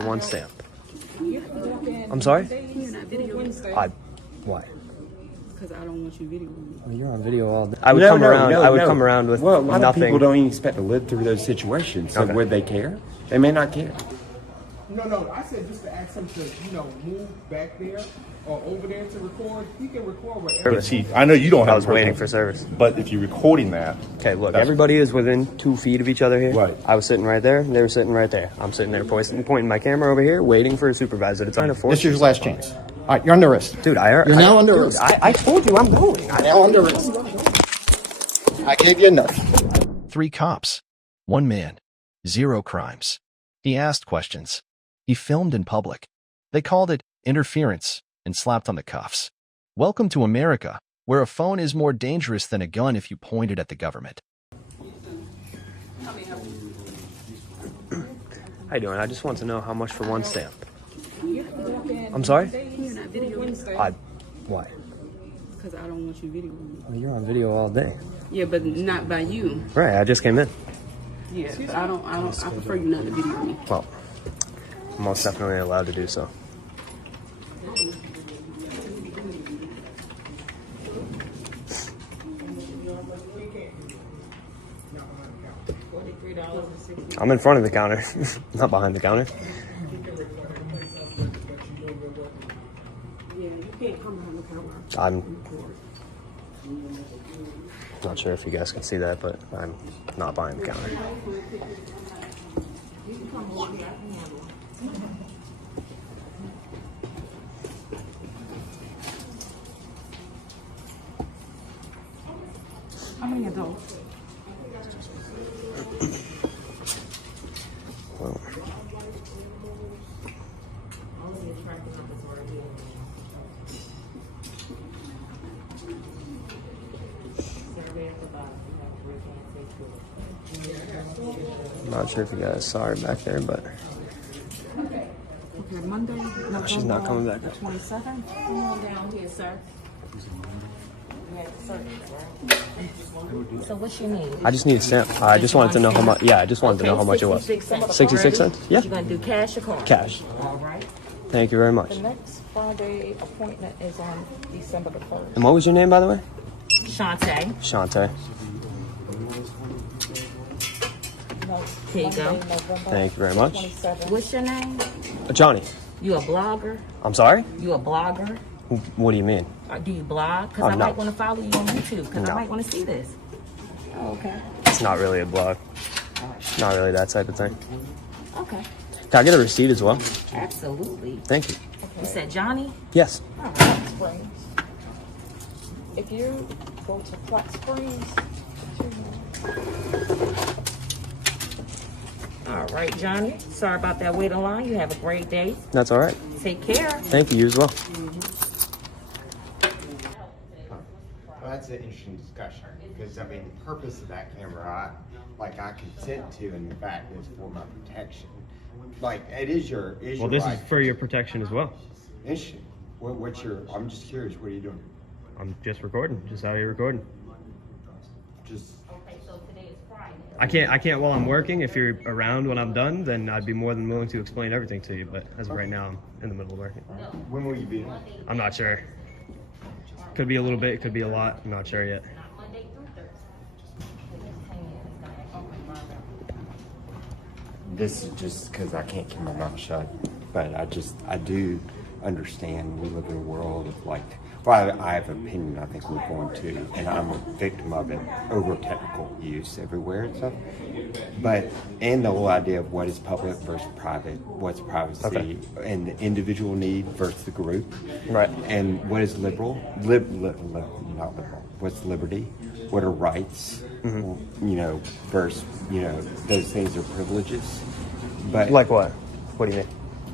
for one stamp? I'm sorry? Why? Because I don't want you videoing. Well, you're on video all day. I would come around with a lot nothing. of people don't even expect to live through those situations. So would they care? They may not care. No, I said just to ask him to, move back there or over there to record. He can record wherever. But see, I know you don't have. I was waiting for service. But if you're recording that, okay, look, everybody is within 2 feet of each other here. Right. I was sitting right there. They were sitting right there. I'm sitting there pointing my camera over here, waiting for a supervisor to trying to force. This is your last chance. All right, you're under arrest. Dude, You're now under arrest. I told you I'm going. You're now under arrest. I gave you enough. 3 cops, 1 man, 0 crimes. He asked questions. He filmed in public. They called it interference and slapped on the cuffs. Welcome to America, where a phone is more dangerous than a gun if you point it at the government. How you doing? I just want to know how much for one stamp. I'm sorry? Why? Because I don't want you videoing. Well, you're on video all day. Yeah, but not by you. Right, I just came in. Yeah, but I prefer you not to video me. Well, I'm most definitely allowed to do so. I'm in front of the counter, not behind the counter. Yeah, you can't come behind the counter. I'm not sure if you guys can see that, but I'm not behind the counter. How many adults? Well, I'm not sure if you guys saw her back there, but Okay, Monday. November she's not coming back. 27th. Come on down here, sir. So what's your name? I just need a stamp. I just wanted to know how much. Yeah, I just wanted to know how much it was. 66 cents? Yeah. You're gonna do cash or card? Cash. All right. Thank you very much. The next Friday appointment is on December the 1st. And what was your name, by the way? Shantae. Shantae. Here you go. Thank you very much. What's your name? Johnny. You a blogger? I'm sorry? You a blogger? What do you mean? Or do you blog? Because I No. might want to follow you on YouTube because No. I might want to see this. Oh, okay. It's not really a blog. Not really that type of thing. Okay. Can I get a receipt as well? Absolutely. Thank you. You said Johnny? Yes. All right. Springs. If you go to Flat Springs. All right, Johnny. Sorry about that wait line. You have a great day. That's all right. Take care. Thank you. You as well. Well, that's an interesting discussion because the purpose of that camera, I consent to, in fact, is for my protection. It is your. Well, this is for your protection as well. Interesting. What's your? I'm just curious. What are you doing? I'm just recording. Just out here recording. Just. Okay, so today is Friday. I can't while I'm working. If you're around when I'm done, then I'd be more than willing to explain everything to you. But as of right now, I'm in the middle of working. When will you be? I'm not sure. Could be a little bit. Could be a lot. I'm not sure yet. Monday through Thursday. This is just because I can't keep my mouth shut, but I do understand we live in a world of I have an opinion I think we're going to, and I'm a victim of it, over technical use everywhere and stuff. And the whole idea of what is public versus private, what's privacy, and the individual need versus the group. Right. And what is liberal, not liberal, what's liberty, what are rights, versus, those things are privileges. But Like what? What do you mean?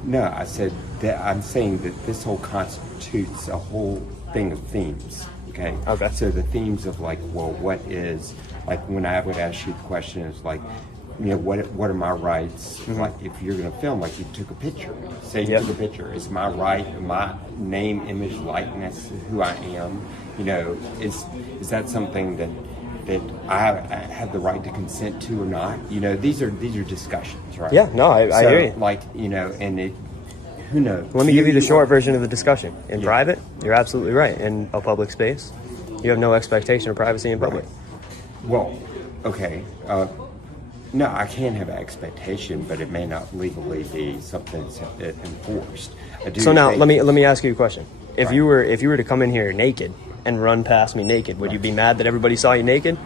no, I said that I'm saying that this whole constitutes a whole thing of themes. Okay. Okay. So the themes of what is when I would ask you the question is what are my rights? Mm-hmm. If you're gonna film, you took a picture. Say you took a picture. Is my right, my name, image, likeness, who I am? Is that something that that I have the right to consent to or not. You know, these are discussions, right? Yeah, no, I So, hear you. Like, you know, and it, who knows? Let me give you the short version of the discussion. In private, you're absolutely right. In a public space, you have no expectation of privacy in public. Well, okay. No, I can have an expectation, but it may not legally be something that's enforced. I do So now think- let me ask you a question. If Right. you were to come in here naked and run past me naked, would you be mad that everybody saw you naked?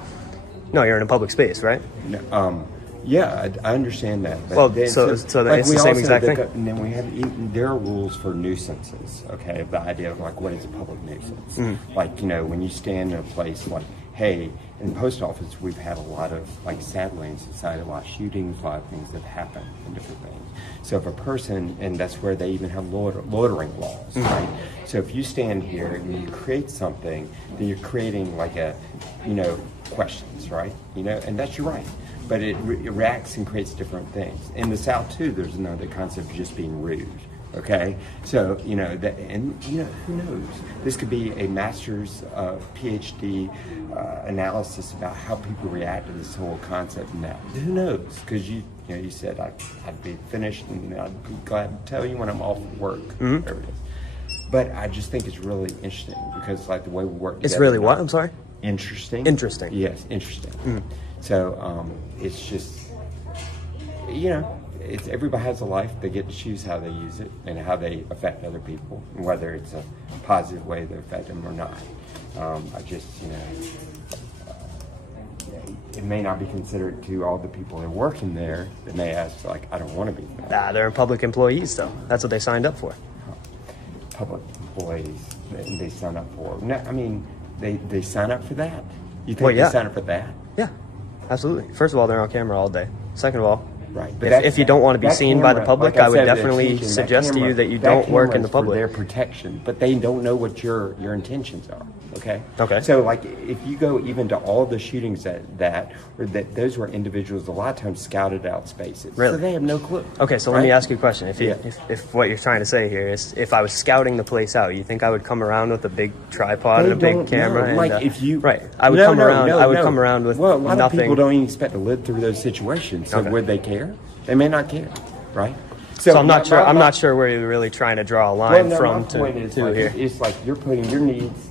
No, you're in a public space, right? No, yeah, I understand that. But Well, then, so it's the we same also exact thing. And then we have there are rules for nuisances. Okay, the idea of like what is a public nuisance? Mm-hmm. Like, you know, when you stand in a place like, hey, in the post office we've had a lot of, like, sadly in society, a lot of shootings, a lot of things that happen and different things. So if a person, and that's where they even have loitering laws, right? So if you stand here and you create something, then you're creating like a, you know, questions, right? You know, and that's your right. But it reacts and creates different things. In the South too, there's another concept of just being rude. Okay, so you know that, and you know, who knows? This could be a master's, PhD analysis about how people react to this whole concept. And that, who knows? Because you said I'd be finished, and I'd be glad to tell you when I'm off work. Whatever it is. But I just think it's really interesting because, like, the way we work. It's together really now- what? I'm sorry. Interesting. Interesting. Yes, interesting. So it's just, you know, it's everybody has a life. They get to choose how they use it and how they affect other people, and whether it's a positive way they affect them or not. I just, you know, it may not be considered to all the people that are working there. They may ask, like, I don't want to be there. They're public employees, though. That's what they signed up for. Public employees they sign up for. No, I mean, they sign up for that. You think Well, yeah. they sign up for that? Yeah, absolutely. First of all, they're on camera all day. Second of all, Right. if you don't want to be that seen by the camera, public, like I would said, the definitely intention, that suggest to camera- you that you that don't work camera in the is for public. their protection, but they don't know what your intentions are. Okay. Okay. So, like, if you go even to all the shootings that those were individuals a lot of times scouted out spaces. Really? So they have no clue. Okay, so let me right? ask you a question. Yeah. If what you're trying to say here is, if I was scouting the place out, you think I would come around with a big tripod and a They big don't camera? know. And, Like, if you right, I would No, come no, around. no, I would no. come around with well, a lot nothing. of people don't even expect to live through those situations. So Okay. would they care? They may not care, right? So I'm not sure. I'm my- not sure where you're really trying to draw a Well, line no, from my point is, to like, here. it's like you're putting your needs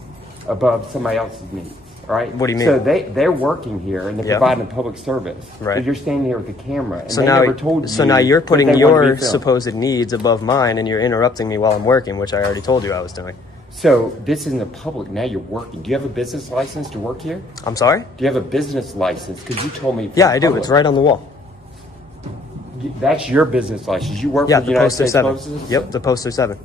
above somebody else's needs, right? What do you mean? So they're working here and they're Yep. providing a public service. Right. But you're standing here with a camera, and So they now, never told you. so now you're that putting they wanted to your be filmed. supposed needs above mine, and you're interrupting me while I'm working, which I already told you I was doing. So this isn't a public. Now you're working. Do you have a business license to work here? I'm sorry? Do you have a business license? Because you told me. for Yeah, I do. public. It's right on the wall. That's your business license. You work Yeah, for the the United Poster States 7. Postal Service? Yep, the Poster 7.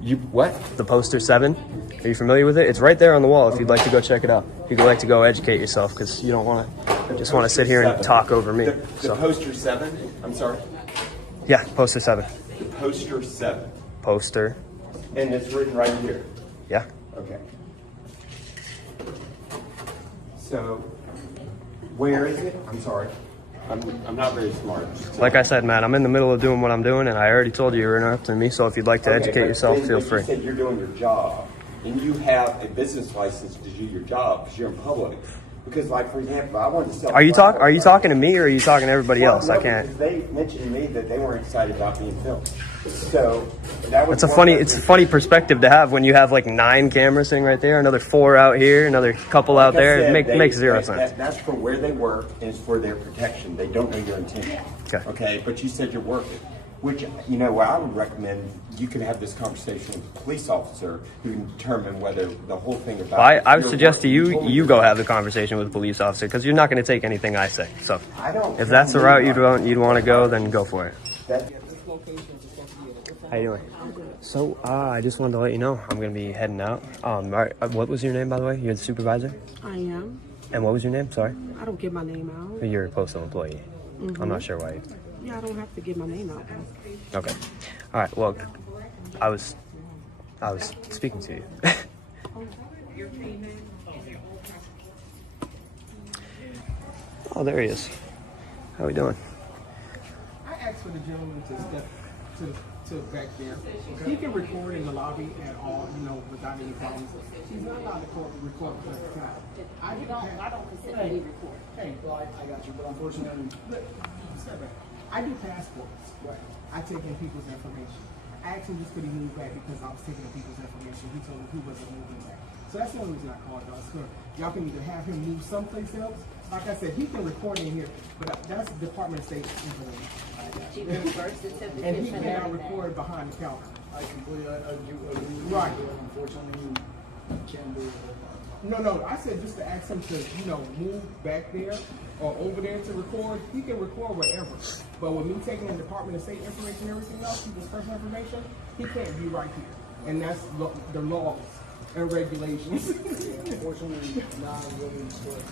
You what? The Poster 7. Are you familiar with it? It's right there on the wall if you'd like to go check it out. If you'd like to go educate yourself, because you don't want to just want to sit here and talk over me. The Poster 7? I'm sorry? Yeah, Poster 7. The Poster 7. Poster. And it's written right here. Yeah. Okay. So, where is it? I'm sorry. I'm not very smart. Like I said, man, I'm in the middle of doing what I'm doing, and I already told you you're interrupting me, so if you'd like to Okay, educate but yourself, then feel you free. said you're doing your job, and you have a business license to do your job because you're in public. Because, like, for example, I wanted to sell. Are you talking to me, or are you talking to everybody else? Well, I no, can't. because they mentioned to me that they weren't excited about being filmed. So that was. It's a funny perspective to have when you have like 9 cameras sitting right there, another 4 out here, another couple out there. It makes zero sense. That's for where they work, and it's for their protection. They don't know your intention. Okay. Okay, but you said you're working, which, you know, what I would recommend, you can have this conversation with a police officer who can determine whether the whole thing about. I would your suggest to work- you told me you your go work. have the conversation with a police officer, because you're not going to take anything I say. So I don't. if that's the route you'd want to go, then go for it. That, How you doing? So I just wanted to let you know I'm going to be heading out. All right, what was your name, by the way? You're the supervisor? I am. And what was your name? Sorry? I don't give my name out. You're a postal employee. I'm not sure why. Yeah, I don't have to give my name out though. Okay. All right. Well, I was speaking to you. Oh, there he is. How we doing? I asked for the gentleman to to back there. He can record in the lobby at all, you know, without any problems. He's not allowed to record because of time. I don't consent to be recorded. Hey, Well, I got you, but unfortunately, look, step back. I do passports. right. I take in people's information. I asked him just could he move back because I was taking in people's information. He told me he wasn't moving back. So that's the only reason I called y'all. So y'all can either have him move someplace else. Like I said, he can record in here, but that's Department of State information. Even birth certificates And he and cannot everything. record behind the counter. I completely agree with you. Right. Unfortunately, you can't do it. No, I said just to ask him to, you know, move back there or over there to record. He can record wherever. But with me taking in Department of State information and everything else, people's personal information, he can't be right here. And that's the laws and regulations. Unfortunately, not really good.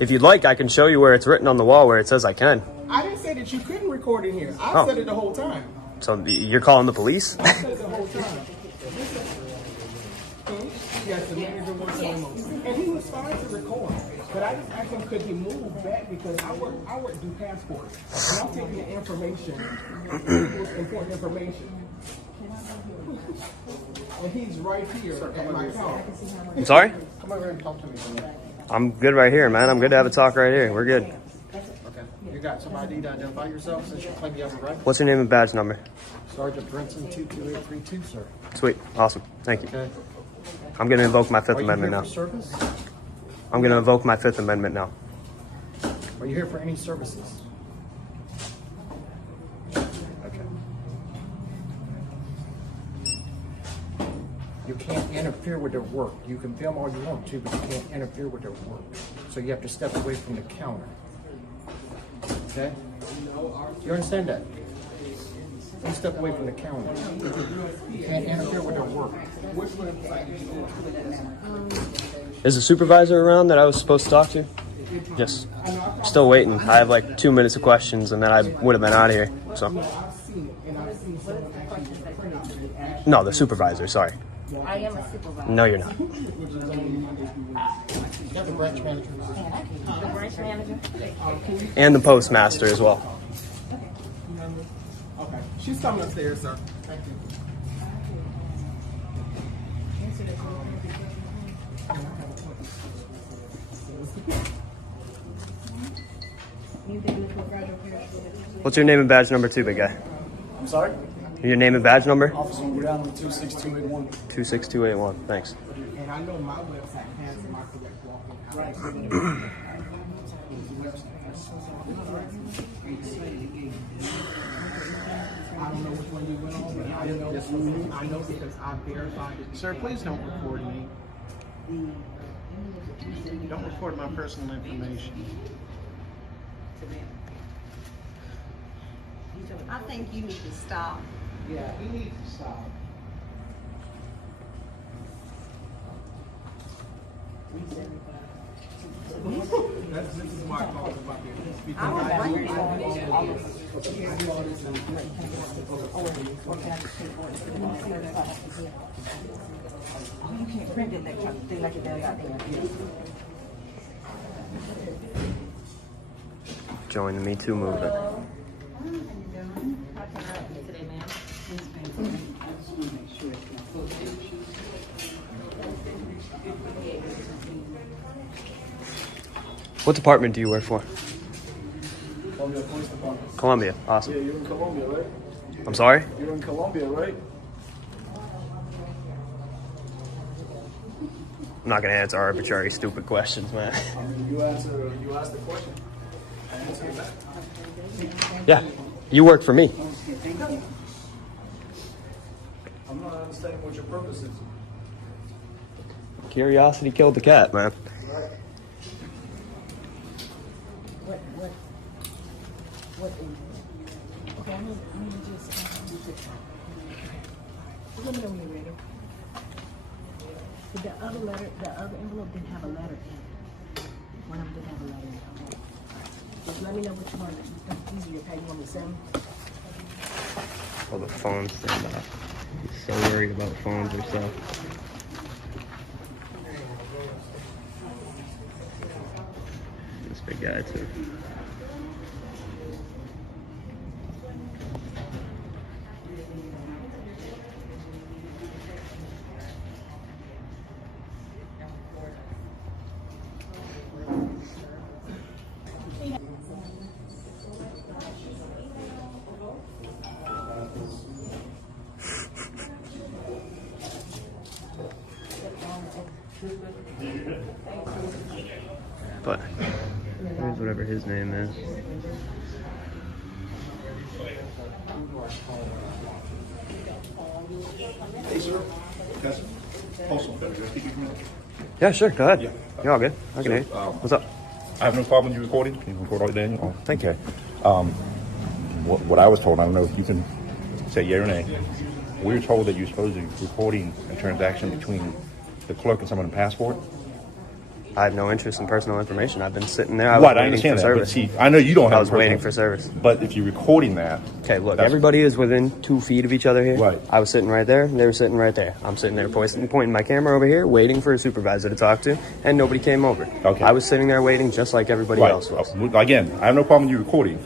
If you'd like, I can show you where it's written on the wall where it says I can. I didn't say that you couldn't record in here. I said it the whole time. So you're calling the police? I said it the whole time. Yes, the manager wants to remote. And he was fine to record. But I just asked him could he move back because I work do passports. And I'm taking the information, important information. And he's right here at my counter. I'm sorry? Come over here and talk to me. I'm good right here, man. I'm good to have a talk right here. We're good. Okay. You got some ID to identify yourself since you claim you have a right? What's your name and badge number? Sergeant Brinson 22832, sir. Sweet. Awesome. Thank you. Okay. I'm going to invoke my Fifth Are you Amendment here now. for service? I'm going to invoke my Fifth Amendment now. Are you here for any services? Okay. You can't interfere with their work. You can film all you want to, but you can't interfere with their work. So you have to step away from the counter. Okay? You understand that? You step away from the counter. You can't interfere with their work. Is the supervisor around that I was supposed to talk to? Just still waiting. I have like 2 minutes of questions and then I would have been out of here. So I've seen it, and I've seen someone actually print out the action. no, the supervisor. Sorry. I am a supervisor. No, you're not. You have the branch manager. The branch manager? And the postmaster as well. Okay. She's coming upstairs, sir. Thank you. What's your name and badge number 2, big guy? I'm sorry? Your name and badge number? Officer, we're down to 26281. 26281. Thanks. And I know my website has my correct walking hours. I don't know which one you went on, but I know because I verified it. Sir, please don't record me. Don't record my personal information. I think you need to stop. Yeah, he needs to stop. This is why I called about this. I don't blame you. You can't print it like it does out there. Join the Me Too movement. How can I help you today, ma'am? What department do you work for? Columbia Police Department. Columbia. Awesome. Yeah, you're in Columbia, right? I'm sorry? You're in Columbia, right? I'm not going to answer arbitrary, stupid questions, man. I mean, you asked the question. I answered it back. Yeah. You work for me. I'm not understanding what your purpose is. Curiosity killed the cat, man. Okay, I'm gonna just let me know when you're ready. But the other envelope didn't have a letter in it. One of them didn't have a letter in it. Just let me know which one. It's easier. Okay, you want me to send? Oh, the phones. He's so worried about phones or stuff. This big guy too. But here's whatever his name is. Hey, sir. That's postal code. Can I speak to you? Yeah, sure. Go ahead. Yeah. You're all good. Okay. What's up? I have no problem with you recording. Can you record all day, Daniel? Oh, Thank you. okay. What I was told, I don't know if you can say yay or nay. We were told that you're supposed to be recording a transaction between the clerk and someone in passport. I have no interest in personal information. I've been sitting there. I understand that, but see, I know you don't have. I was waiting for service. But if you're recording that, okay, look, everybody is within 2 feet of each other here. Right. I was sitting right there. They were sitting right there. I'm sitting there pointing my camera over here, waiting for a supervisor to talk to, and nobody came over. Okay. I was sitting there waiting just like everybody else was. Again, I have no problem with you recording.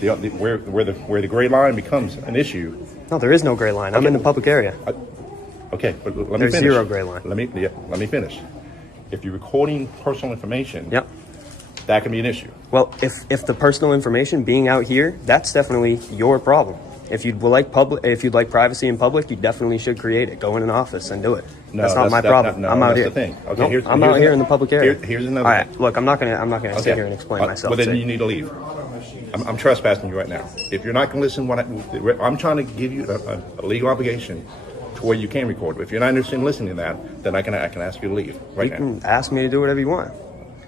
Where the gray line becomes an issue. No, there is no gray line. I'm in the public area. Okay, but let me There's finish. zero gray line. Let me finish. If you're recording personal information, Yep. that can be an issue. Well, if the personal information being out here, that's definitely your problem. If you'd like privacy in public, you definitely should create it. Go in an office and do it. No, that's not my problem. I'm out that's here. the thing. Okay, Nope, I'm out here in the public area. Here's another. All right, thing. look, I'm not gonna sit here and explain myself. Well, then to you need to leave. I'm trespassing you right now. If you're not going to listen, I'm trying to give you a legal obligation to where you can record. But if you're not interested in listening to that, then I can ask you to leave right now. You can ask me to do whatever you want.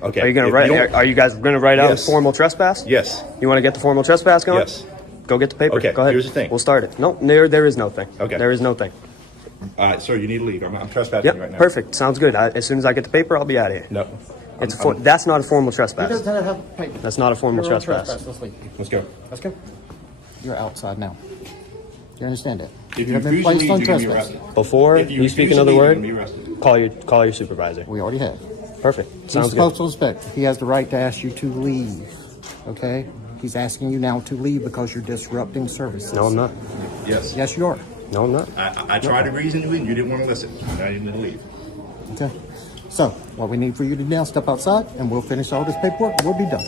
Okay. Are you gonna write? Are you guys gonna write out a Yes. formal trespass? Yes. You want to get the formal trespass going? Yes. Go get the paper. Okay, Go ahead. here's the thing. We'll start it. No, there is no thing. Okay. There is no thing. All right, sir, you need to leave. I'm trespassing Yep. you right now. Perfect. Sounds good. As soon as I get the paper, I'll be out of here. No. That's not a formal He trespass. doesn't have paper. That's not a formal You're on trespass. Let's leave. Let's go. Let's go. You're outside now. You understand that? If you have been refuse to placed leave, on you're gonna be trespass. arrested. Before If you speak refuse to another leave, word, you're gonna be arrested. call your supervisor. We already have. Perfect. He's Sounds good. postal inspector. He has the right to ask you to leave. Okay? He's asking you now to leave because you're disrupting services. No, I'm not. Yes. Yes, you are. No, I'm not. I tried to reason to you, and you didn't want to listen. Now you need to leave. Okay. So, what we need for you to do now, step outside, and we'll finish all this paperwork. We'll be done.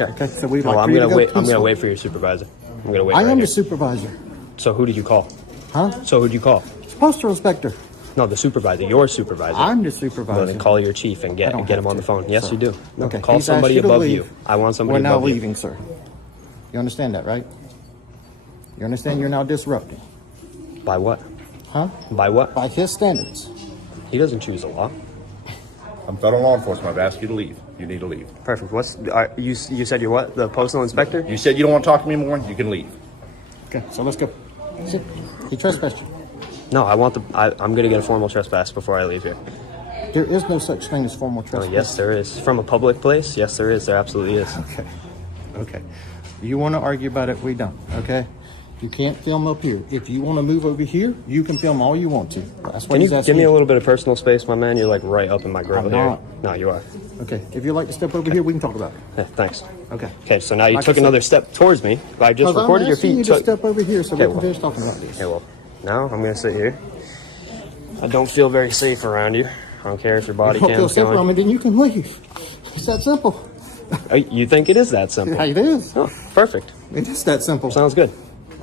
Okay. So we'd Well, like I'm for you to gonna go wait. I'm gonna peaceful. wait for your supervisor. I'm gonna wait. I right am here. the supervisor. So who did you call? Huh? So who'd you call? It's postal inspector. No, the supervisor. Your supervisor. I'm the Well, supervisor. then call your chief and I get don't him have on the to, phone. Yes, sir. you do. No, Okay. call He's asked somebody you to above leave. you. I want somebody We're now above you. leaving, sir. You understand that, right? You understand you're now disrupting. By what? Huh? By what? By his standards. He doesn't choose a law. I'm federal law enforcement. I've asked you to leave. You need to leave. Perfect. You said you're what? The postal inspector? You said you don't want to talk to me anymore. You can leave. Okay, so let's go. Sit. He trespassed you. No, I'm gonna get a formal trespass before I leave here. There is no such thing as formal Oh, trespass. yes, there is. From a public place? Yes, there is. There absolutely is. Okay. Okay. You want to argue about it? We don't. Okay. You can't film up here. If you want to move over here, you can film all you want to. That's what Can he's you asking give me a little bit of personal space, my man? You're like right up in my grill I'm here. not. No, you are. Okay. If you'd like to step over here, we can talk about it. Yeah, thanks. Okay. Okay, so now you Like I took said- another step towards me. I just 'Cause recorded I'm your asking feet. you to step over here so Okay, we can well. finish talking about this. Okay, well, now I'm gonna sit here. I don't feel very safe around you. I don't care if your body If you don't feel cam's safe around going. me, then you can leave. It's that simple. You think it is that simple? Yeah, it is. Oh, perfect. It is that simple. Sounds good.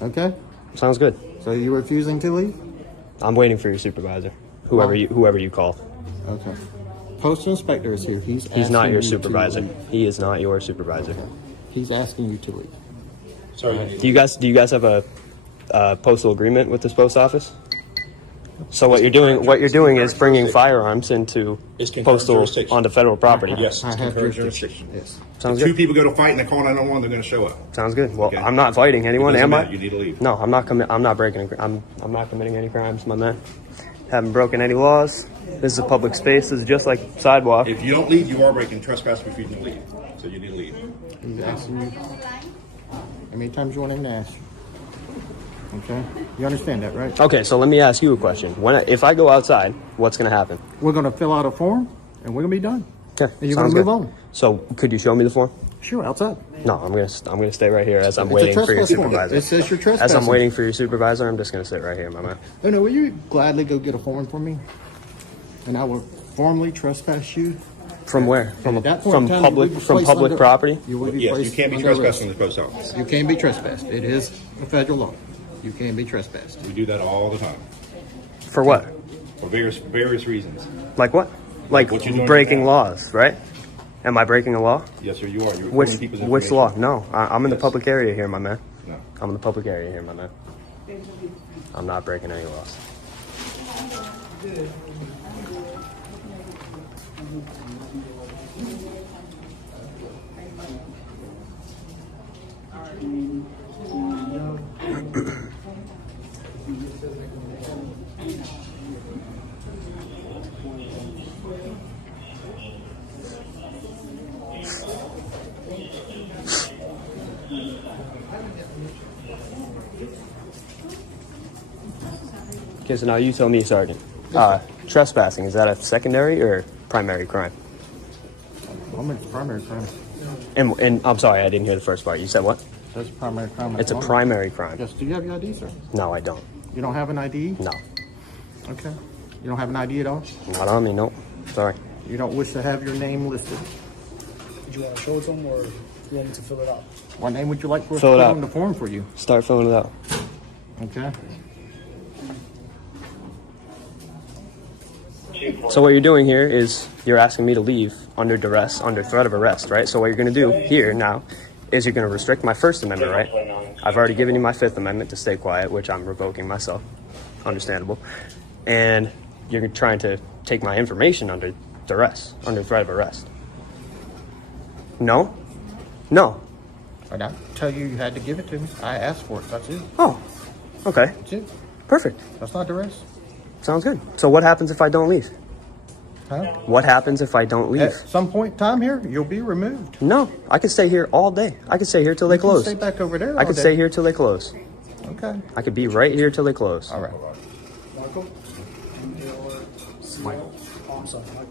Okay. Sounds good. So you're refusing to leave? I'm waiting for your supervisor. Whoever you call. Okay. Postal inspector is here. He's Not asking your you to supervisor. leave. He is not your supervisor. He's asking you to leave. Sorry. Do you guys have a postal agreement with this post office? So what you're doing is bringing firearms into It's concurrent postal jurisdiction. onto federal property. Yes, I it's have concurrent jurisdiction. jurisdiction. Yes. Sounds If two good. people go to fight and they call 911, they're going to show up. Sounds good. Well, Okay. I'm not fighting anyone, It doesn't am I? matter. You need to leave. No, I'm not breaking. I'm not committing any crimes, my man. Haven't broken any laws. This is a public space. This is just like sidewalk. If you don't leave, you are breaking trespass, refusing to leave. So you need to leave. He's asking you how many times you want him to ask you. Okay? You understand that, right? Okay, so let me ask you a question. If I go outside, what's going to happen? We're going to fill out a form, and we're going to be done. Okay, And you're going sounds to move good. on. So could you show me the form? Sure, outside. No, I'm gonna stay right here as I'm It's a waiting for your trespass warrant. supervisor. It says you're As trespassing. I'm waiting for your supervisor, I'm just gonna sit right here, my man. Oh, no, will you gladly go get a form for me? And I will formally trespass you. From where? At that point in time, you will be From placed public under- property? You will be Yes, you placed can't be under arrest. trespassing in the post office. You can be trespassed. It is a federal law. You can be trespassed. We do that all the time For what? for various reasons. Like what? Like What you doing breaking now? laws, right? Am I breaking a law? Yes, sir, you are. You're Which recording people's which law? information. No, I'm in the Yes. public area here, my man. No. I'm in the public area here, my man. I'm not breaking any laws. Okay, so now you tell me, Sergeant. Trespassing, is that a secondary or primary crime? I'm in primary crime. And I'm sorry, I didn't hear the first part. You said what? That's primary crime. It's a primary crime. Yes. Do you have your ID, sir? No, I don't. You don't have an ID? No. Okay. You don't have an ID at all? Not on me, nope. Sorry. You don't wish to have your name listed? Do you want to show it to them or do you want me to fill it out? What name would you like for us to Fill it put out. on the form for you? Start filling it out. Okay. So what you're doing here is you're asking me to leave under duress, under threat of arrest, right? So what you're going to do here now is you're going to restrict my First Amendment right. I've already given you my Fifth Amendment to stay quiet, which I'm revoking myself. Understandable. And you're trying to take my information under duress, under threat of arrest. No? No. I didn't tell you you had to give it to me. I asked for it. That's it. Oh, okay. That's it. Perfect. That's not duress. Sounds good. So what happens if I don't leave? Huh? What happens if I don't leave? At some point in time here, you'll be removed. No, I could stay here all day. I could stay here till they You can close. stay back over there I all could day. stay here till they close. Okay. I could be right here till they close. All right. Michael? Michael. Oh, I'm sorry, Michael.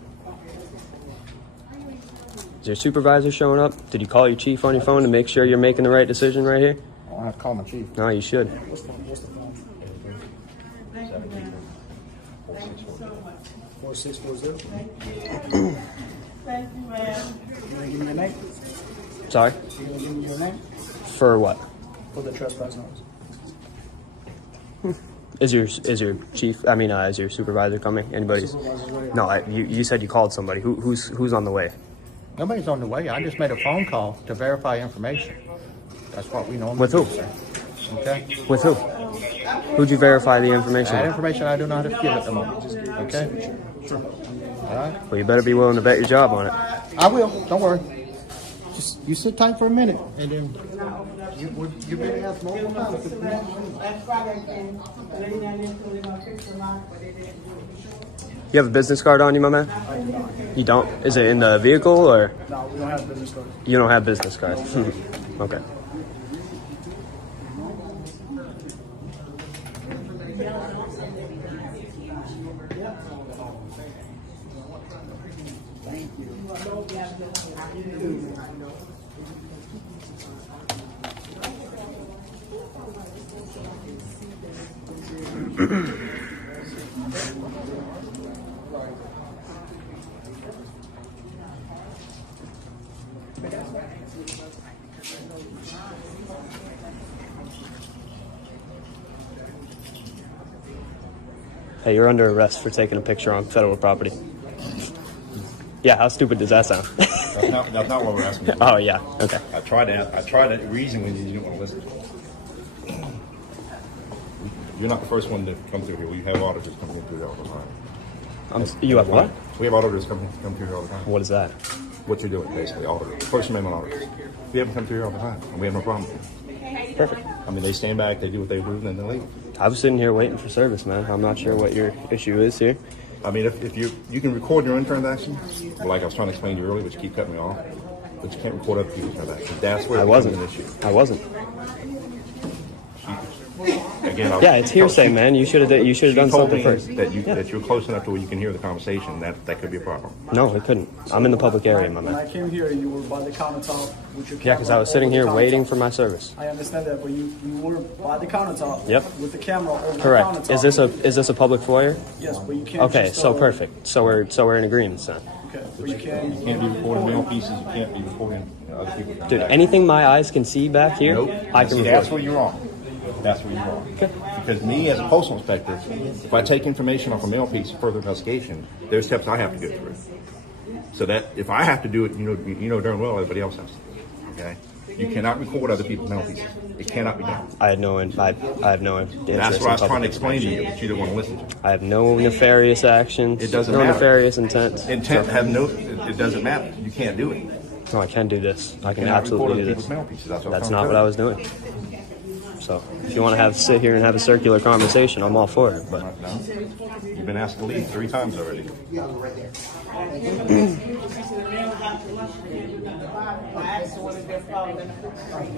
Is your supervisor showing up? Did you call your chief on your phone to make sure you're making the right decision right here? I'll have to call my chief. No, you should. What's the phone? 4640. Thank you, ma'am. You gonna give me your name? Sorry? You gonna give me your name? For what? For the trespass notice. Is your chief? Is your supervisor coming? Anybody's? Supervisor's right here. No, you said you called somebody. Who's on the way? Nobody's on the way. I just made a phone call to verify information. That's what we normally With who? do, sir. Okay? With who? Who'd you verify the information That with? information I do not have to give at the moment. Okay? All right? Well, you better be willing to bet your job on it. I will. Don't worry. Just you sit tight for a minute, and then you better have multiple times. That's Friday, and they're gonna fix the lock, but they didn't do it. You have a business card on you, my man? You don't? Is it in the vehicle or No, we don't have business cards. you don't have business cards? Okay. Hey, you're under arrest for taking a picture on federal property. Yeah, how stupid does that sound? That's not what we're asking. Oh, yeah, okay. I tried to reason with you, you didn't want to listen. You're not the first one to come through here. We have auditors coming through here all the time. You have what? We have auditors come through here all the time. What is that? What you're doing, basically, auditors. First Amendment auditors. We have them come through here all the time, and we have no problem with it. Perfect. I mean, they stand back, they do what they do, and then they leave. I was sitting here waiting for service, man. I'm not sure what your issue is here. I mean, if you can record your own transactions, like I was trying to explain to you earlier, but you keep cutting me off, but you can't record other people's transactions. That's where it becomes an issue. I wasn't. Again, Yeah, it's hearsay, man. You should have done She something told me first. that you're close enough to where you can hear the conversation. That could be a problem. No, it couldn't. I'm in the public area, my When I man. came here, you were by the countertop with your camera. Yeah, because I was sitting over the here waiting countertop. for my service. I understand that, but you were by the countertop. Yep. With the camera over Correct. the countertop. Is this a public foyer? Yes, but you can't. Okay, just, so perfect. So we're in agreement then. Okay, but you can't. You can't be recording mail pieces. You can't be recording other people. Dude, anything my eyes can see back here, Nope. I can See, that's record. where you're wrong. That's where you're wrong. Because me, as a postal inspector, if I take information off a mail piece for further investigation, there's steps I have to go through. So that if I have to do it, you know darn well everybody else has to. Okay. You cannot record other people's mail pieces. It cannot be done. I have no interest That's what I was in trying public to explain to you, information. but you didn't want to listen to me. I have no nefarious actions. It doesn't no matter. nefarious intent. Intent have no. It doesn't matter. You can't do it. No, I can do this. I can cannot absolutely record do other this. people's mail pieces. That's That's I'm not trying what to I was doing. So if you want to sit here and have a circular conversation, I'm all for it. But No. You've been asked to leave 3 times already.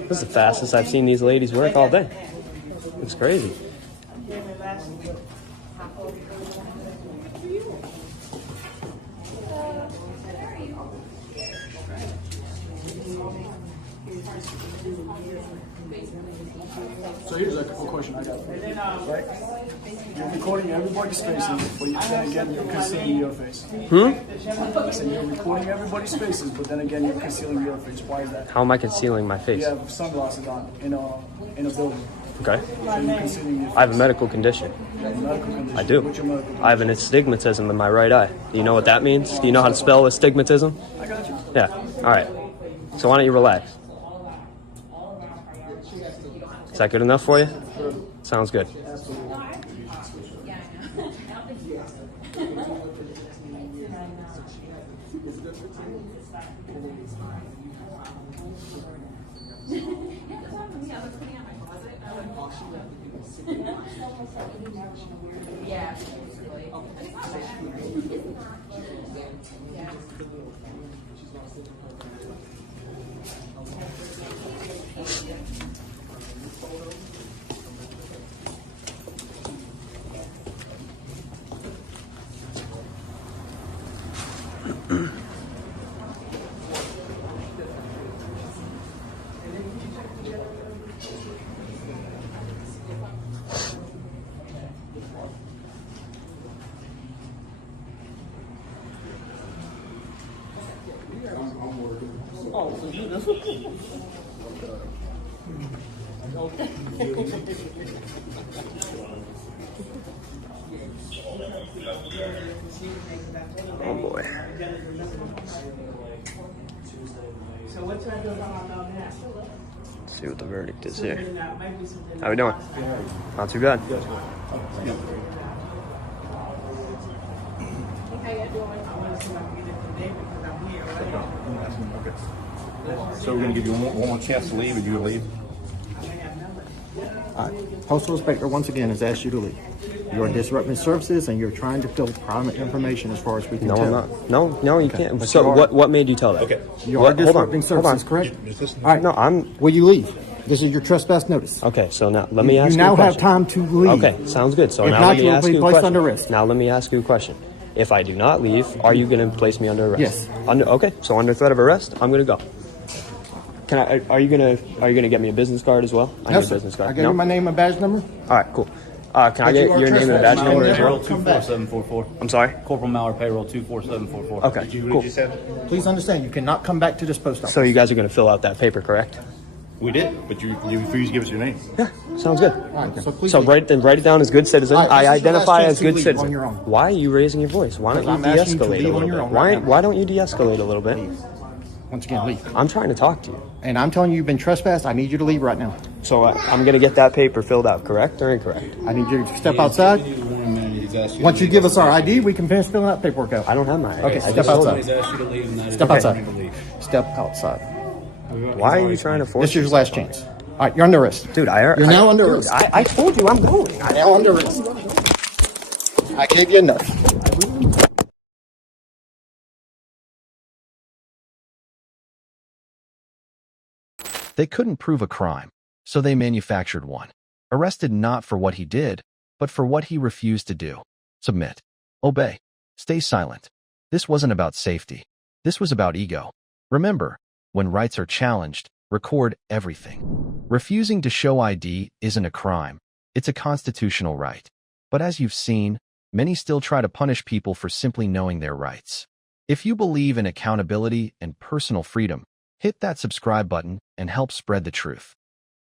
this is the fastest I've seen these ladies work all day. It's crazy. So here's a question I got. Right? You're recording everybody's faces, but then again you're concealing your face. I said you're recording everybody's faces, but then again you're concealing your face. Why is that? How am I concealing my face? You have sunglasses on in a building. Okay. So you're concealing your face. I have a medical condition. You have a medical condition. I do. What's your medical condition? I have an astigmatism in my right eye. Do you know what that means? Do you know how to spell astigmatism? I got you. Yeah. All right. So why don't you relax? Is that good enough for you? Sounds good. Oh boy. So what should I do about my dog now? Let's see what the verdict is here. How we doing? Not too bad. How you doing? I want to see if I can get it today because I'm here, right? So we're going to give you one more chance to leave, and you leave. Postal inspector once again has asked you to leave. You're disrupting services and you're trying to fill private information as far as we can No, tell. I'm not. No, you can't. But So you are. what made you tell that? Okay. You What- are disrupting hold on. services, correct? Just listen. All right. No, I'm. Will you leave? This is your trespass notice. Okay, so now let me ask you You now a have question. time to leave. Okay, sounds good. So If now not, let me you will ask be you a placed question. under arrest. Now let me ask you a question. If I do not leave, are you going to place me under arrest? Yes. Okay, so under threat of arrest, I'm going to go. Can I? Are you gonna get me a business card as well? I No, need a sir. business card. I gave you my name and badge number. All right, cool. Can I get you are your name and badge trespassing. number as Payroll well? 24744. I'm sorry. Corporal Maurer payroll 24744. Okay, cool. Please understand, you cannot come back to this post office. So you guys are going to fill out that paper, correct? We did, but you refused to give us your name. Yeah, sounds good. All right, so please So leave. write it down as good citizen. All right, I this is your last identify chance as to good leave citizen. on your own. Why are you raising your voice? Why don't Because you I'm asking you to de-escalate a leave little on your bit? own right now. Why don't you de-escalate a little bit? Once again, leave. I'm trying to talk to you. And I'm telling you, you've been trespassed. I need you to leave right now. So I'm going to get that paper filled out, correct or incorrect? I need you to step outside. Once you give us our ID, we can finish filling that paperwork out. I don't have my ID. Okay, I step just told outside. you. Step outside. Step outside. Why are you trying to force This is your last chance. All right, you're under arrest. Dude, You're now under dude, arrest. I told you I'm going. You're now under arrest. I gave you enough. They couldn't prove a crime, so they manufactured one. Arrested not for what he did, but for what he refused to do. Submit. Obey. Stay silent. This wasn't about safety. This was about ego. Remember, when rights are challenged, record everything. Refusing to show ID isn't a crime. It's a constitutional right. But as you've seen, many still try to punish people for simply knowing their rights. If you believe in accountability and personal freedom, hit that subscribe button and help spread the truth.